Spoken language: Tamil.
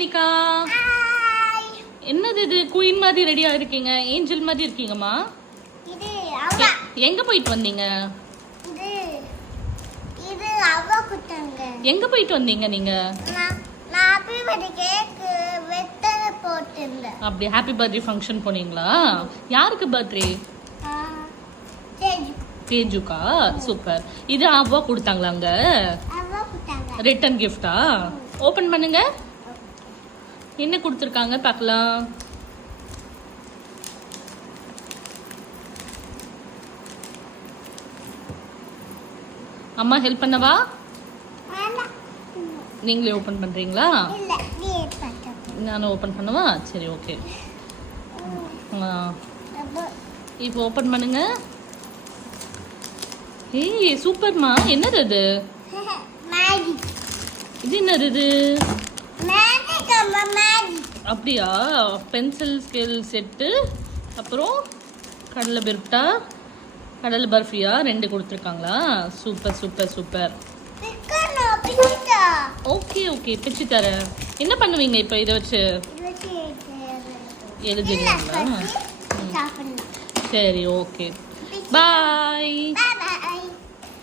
நிக்கா என்னது இது குயின் மாதிரி ரெடியா இருக்கீங்க ஏஞ்சல் மாதிரி இருக்கீங்கம்மா இது அவ எங்க போயிட்டு வந்தீங்க இது இது அவ குட்டங்க எங்க போயிட்டு வந்தீங்க நீங்க நான் ஹாப்பி பர்த்டே கேக் வெத்தல போட்டுங்க அப்படி ஹாப்பி பர்த்டே ஃபங்க்ஷன் போனீங்களா யாருக்கு பர்த்டே தேஜு தேஜுக்கா சூப்பர் இது அவ்வா கொடுத்தாங்களாங்க அவ குட்டங்க ரிட்டர்ன் கிஃப்டா ஓபன் பண்ணுங்க என்ன கொடுத்துருக்காங்க பார்க்கலாம் அம்மா ஹெல்ப் பண்ணவா வேண்டாம் நீங்களே ஓபன் பண்றீங்களா இல்ல நீ பட்ட நானும் ஓபன் பண்ணவா சரி ஓகே அப்போ இப்போ ஓபன் பண்ணுங்க ஏய் சூப்பர்மா என்னது அது மேஜிக் இது என்னது இது மேஜிக் அம்மா மேஜிக் அப்படியா பென்சில் ஸ்கேல் செட்டு அப்புறம் கடலை பிர்ட்டா கடலை பர்ஃபியா 2 கொடுத்துருக்காங்களா சூப்பர் சூப்பர் சூப்பர் பிக்கனோ பிக்கா ஓகே ஓகே பிச்சு தரேன் என்ன பண்ணுவீங்க இப்போ இதை வச்சு எழுதிடுவீங்களா சாப்பிடலாம் சரி ஓகே பாய் பாய்